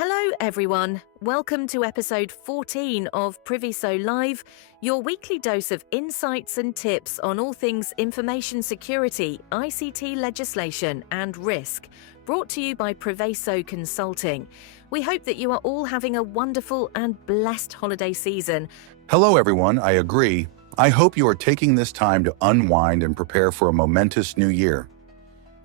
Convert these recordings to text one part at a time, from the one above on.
Hello everyone, welcome to episode 14 of Priviso Live, your weekly dose of insights and tips on all things information security, ICT legislation and risk, brought to you by Priviso Consulting. We hope that you are all having a wonderful and blessed holiday season. Hello everyone, I agree. I hope you are taking this time to unwind and prepare for a momentous new year.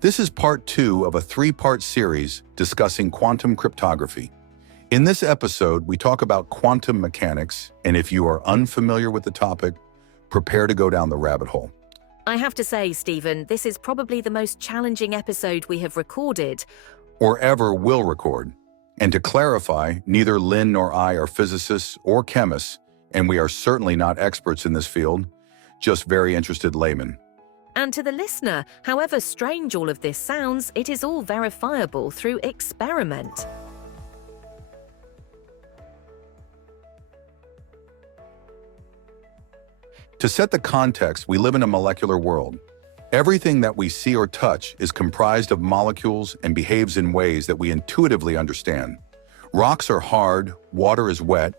This is part 2 of a 3-part series discussing quantum cryptography. In this episode, we talk about quantum mechanics, and if you are unfamiliar with the topic, prepare to go down the rabbit hole. I have to say, Stephen, this is probably the most challenging episode we have recorded. Or ever will record. And to clarify, neither Lyn nor I are physicists or chemists, and we are certainly not experts in this field, just very interested laymen. And to the listener, however strange all of this sounds, it is all verifiable through experiment. To set the context, we live in a molecular world. Everything that we see or touch is comprised of molecules and behaves in ways that we intuitively understand. Rocks are hard, water is wet,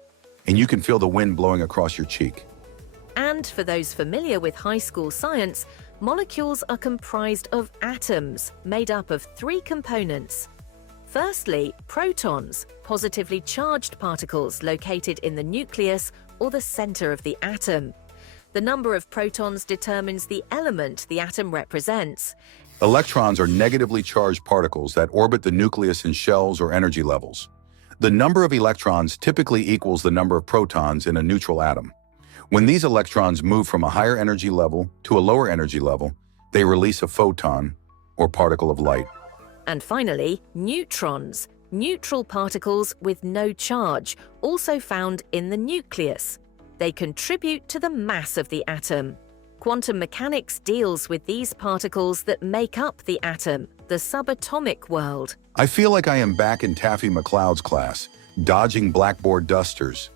and you can feel the wind blowing across your cheek. And for those familiar with high school science, molecules are comprised of atoms made up of 3 components. Firstly, protons, positively charged particles located in the nucleus or the center of the atom. The number of protons determines the element the atom represents. Electrons are negatively charged particles that orbit the nucleus in shells or energy levels. The number of electrons typically equals the number of protons in a neutral atom. When these electrons move from a higher energy level to a lower energy level, they release a photon, or particle of light. And finally, neutrons, neutral particles with no charge, also found in the nucleus. They contribute to the mass of the atom. Quantum mechanics deals with these particles that make up the atom, the subatomic world. I feel like I am back in Taffy McCloud's class, dodging blackboard dusters.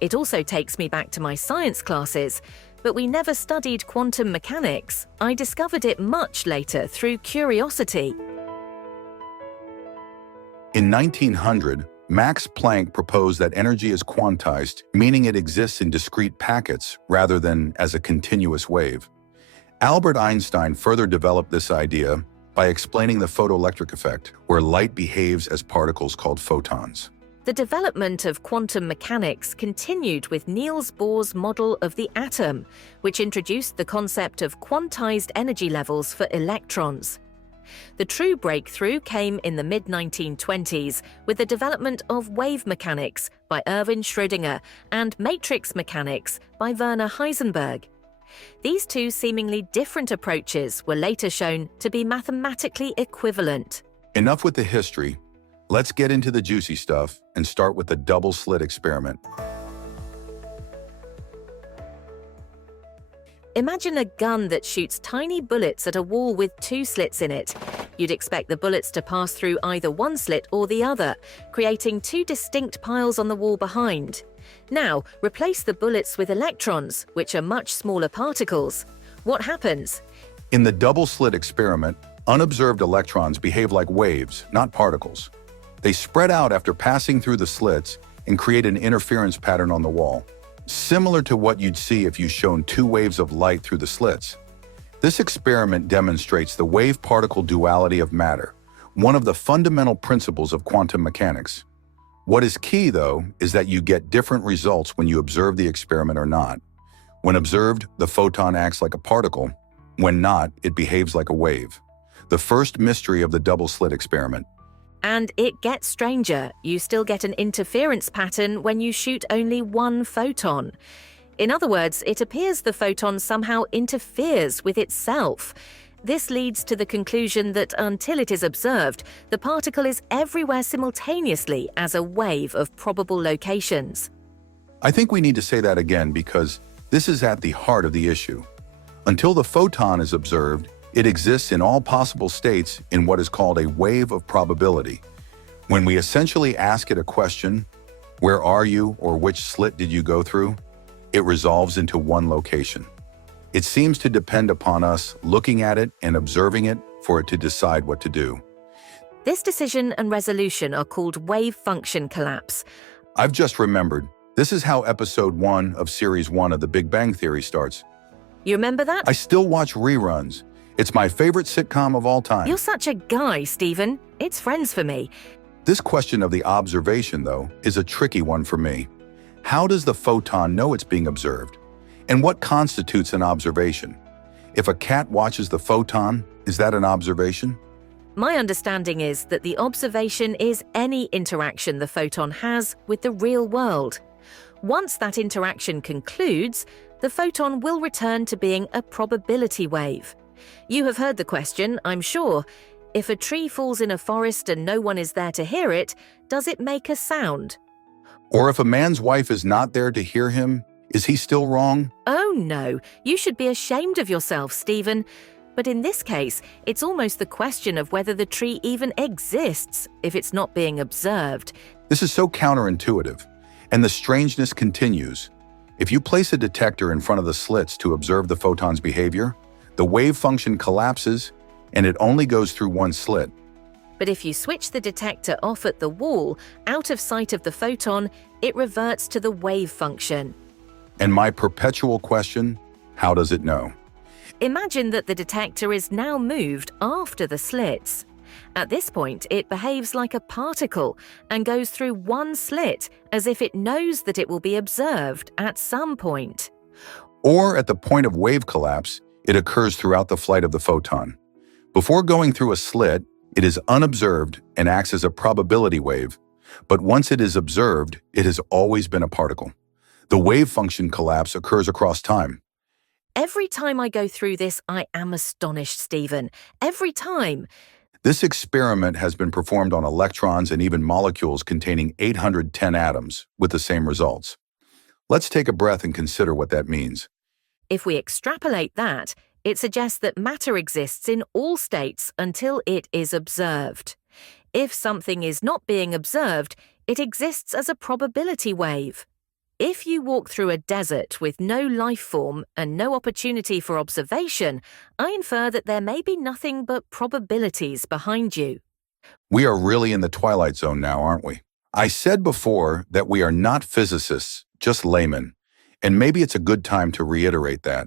It also takes me back to my science classes, but we never studied quantum mechanics. I discovered it much later through curiosity. In 1900, Max Planck proposed that energy is quantized, meaning it exists in discrete packets rather than as a continuous wave. Albert Einstein further developed this idea by explaining the photoelectric effect, where light behaves as particles called photons. The development of quantum mechanics continued with Niels Bohr's model of the atom, which introduced the concept of quantized energy levels for electrons. The true breakthrough came in the mid-1920s with the development of wave mechanics by Erwin Schroedinger and matrix mechanics by Werner Heisenberg. These two seemingly different approaches were later shown to be mathematically equivalent. Enough with the history. Let's get into the juicy stuff and start with the double slit experiment. Imagine a gun that shoots tiny bullets at a wall with 2 slits in it. You'd expect the bullets to pass through either one slit or the other, creating 2 distinct piles on the wall behind. Now, replace the bullets with electrons, which are much smaller particles. What happens? In the double slit experiment, unobserved electrons behave like waves, not particles. They spread out after passing through the slits and create an interference pattern on the wall, similar to what you'd see if you shone 2 waves of light through the slits. This experiment demonstrates the wave-particle duality of matter, one of the fundamental principles of quantum mechanics. What is key, though, is that you get different results when you observe the experiment or not. When observed, the photon acts like a particle. When not, it behaves like a wave. The first mystery of the double slit experiment. And it gets stranger. You still get an interference pattern when you shoot only 1 photon. In other words, it appears the photon somehow interferes with itself. This leads to the conclusion that until it is observed, the particle is everywhere simultaneously as a wave of probable locations. I think we need to say that again because this is at the heart of the issue. Until the photon is observed, it exists in all possible states in what is called a wave of probability. When we essentially ask it a question, where are you or which slit did you go through, it resolves into one location. It seems to depend upon us looking at it and observing it for it to decide what to do. This decision and resolution are called wave function collapse. I've just remembered. This is how episode 1 of series 1 of The Big Bang Theory starts. You remember that? I still watch reruns. It's my favorite sitcom of all time. You're such a guy, Stephen. It's Friends for me. This question of the observation, though, is a tricky one for me. How does the photon know it's being observed? And what constitutes an observation? If a cat watches the photon, is that an observation? My understanding is that the observation is any interaction the photon has with the real world. Once that interaction concludes, the photon will return to being a probability wave. You have heard the question, I'm sure. If a tree falls in a forest and no one is there to hear it, does it make a sound? Or if a man's wife is not there to hear him, is he still wrong? Oh no, you should be ashamed of yourself, Stephen. But in this case, it's almost the question of whether the tree even exists if it's not being observed. This is so counterintuitive, and the strangeness continues. If you place a detector in front of the slits to observe the photon's behavior, the wave function collapses, and it only goes through one slit. But if you switch the detector off at the wall, out of sight of the photon, it reverts to the wave function. And my perpetual question, how does it know? Imagine that the detector is now moved after the slits. At this point, it behaves like a particle and goes through one slit as if it knows that it will be observed at some point. Or at the point of wave collapse, it occurs throughout the flight of the photon. Before going through a slit, it is unobserved and acts as a probability wave. But once it is observed, it has always been a particle. The wave function collapse occurs across time. Every time I go through this, I am astonished, Stephen. Every time. This experiment has been performed on electrons and even molecules containing 810 atoms with the same results. Let's take a breath and consider what that means. If we extrapolate that, it suggests that matter exists in all states until it is observed. If something is not being observed, it exists as a probability wave. If you walk through a desert with no life form and no opportunity for observation, I infer that there may be nothing but probabilities behind you. We are really in the twilight zone now, aren't we? I said before that we are not physicists, just laymen, and maybe it's a good time to reiterate that.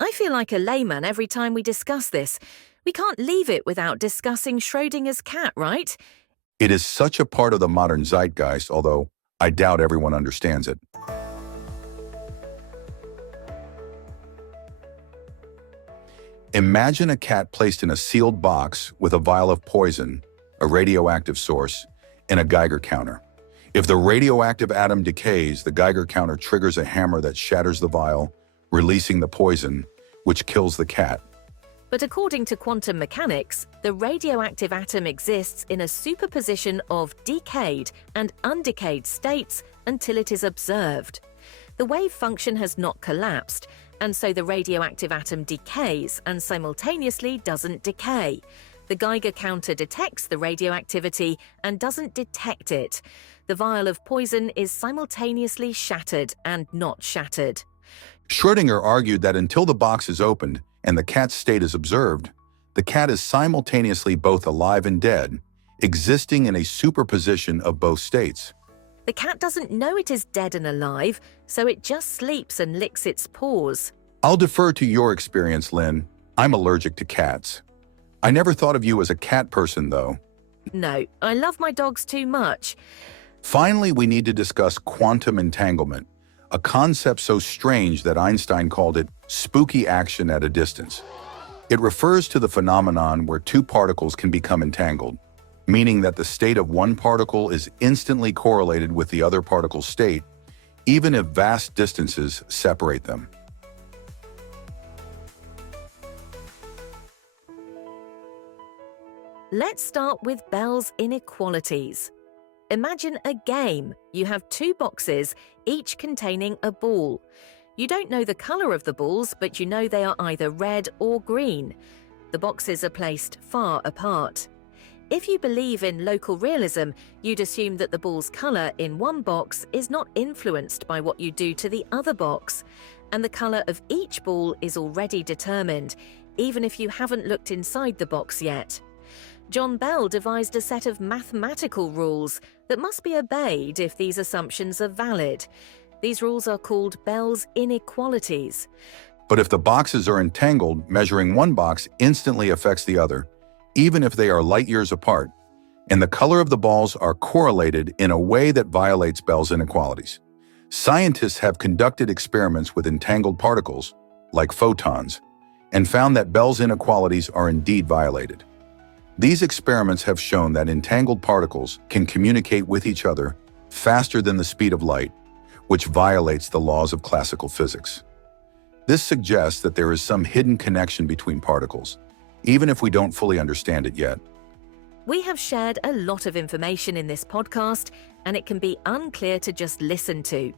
I feel like a layman every time we discuss this. We can't leave it without discussing Schrodinger's cat, right? It is such a part of the modern zeitgeist, although I doubt everyone understands it. Imagine a cat placed in a sealed box with a vial of poison, a radioactive source, and a Geiger counter. If the radioactive atom decays, the Geiger counter triggers a hammer that shatters the vial, releasing the poison, which kills the cat. But according to quantum mechanics, the radioactive atom exists in a superposition of decayed and undecayed states until it is observed. The wave function has not collapsed, and so the radioactive atom decays and simultaneously doesn't decay. The Geiger counter detects the radioactivity and doesn't detect it. The vial of poison is simultaneously shattered and not shattered. Schroedinger argued that until the box is opened and the cat's state is observed, the cat is simultaneously both alive and dead, existing in a superposition of both states. The cat doesn't know it is dead and alive, so it just sleeps and licks its paws. I'll defer to your experience, Lyn. I'm allergic to cats. I never thought of you as a cat person, though. No, I love my dogs too much. Finally, we need to discuss quantum entanglement, a concept so strange that Einstein called it spooky action at a distance. It refers to the phenomenon where two particles can become entangled, meaning that the state of one particle is instantly correlated with the other particle's state, even if vast distances separate them. Let's start with Bell's inequalities. Imagine a game. You have two boxes, each containing a ball. You don't know the color of the balls, but you know they are either red or green. The boxes are placed far apart. If you believe in local realism, you'd assume that the ball's color in one box is not influenced by what you do to the other box, and the color of each ball is already determined, even if you haven't looked inside the box yet. John Bell devised a set of mathematical rules that must be obeyed if these assumptions are valid. These rules are called Bell's inequalities. But if the boxes are entangled, measuring one box instantly affects the other, even if they are light years apart, and the color of the balls are correlated in a way that violates Bell's inequalities. Scientists have conducted experiments with entangled particles, like photons, and found that Bell's inequalities are indeed violated. These experiments have shown that entangled particles can communicate with each other faster than the speed of light, which violates the laws of classical physics. This suggests that there is some hidden connection between particles, even if we don't fully understand it yet. We have shared a lot of information in this podcast, and it can be unclear to just listen to.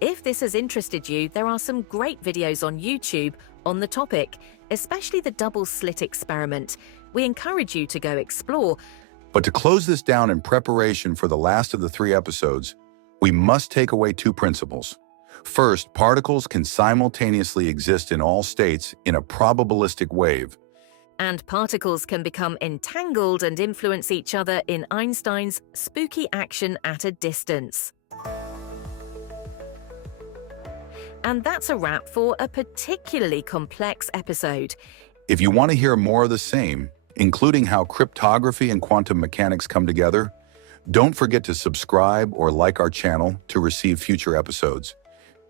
If this has interested you, there are some great videos on YouTube on the topic, especially the Double Slit Experiment. We encourage you to go explore. But to close this down in preparation for the last of the 3 episodes, we must take away 2 principles. First, particles can simultaneously exist in all states in a probabilistic wave. And particles can become entangled and influence each other in Einstein's spooky action at a distance. And that's a wrap for a particularly complex episode. If you want to hear more of the same, including how cryptography and quantum mechanics come together, don't forget to subscribe or like our channel to receive future episodes.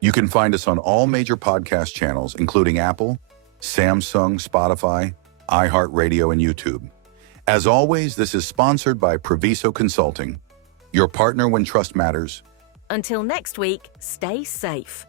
You can find us on all major podcast channels, including Apple, Samsung, Spotify, iHeartRadio, and YouTube. As always, this is sponsored by Priviso Consulting, your partner when trust matters. Until next week, stay safe.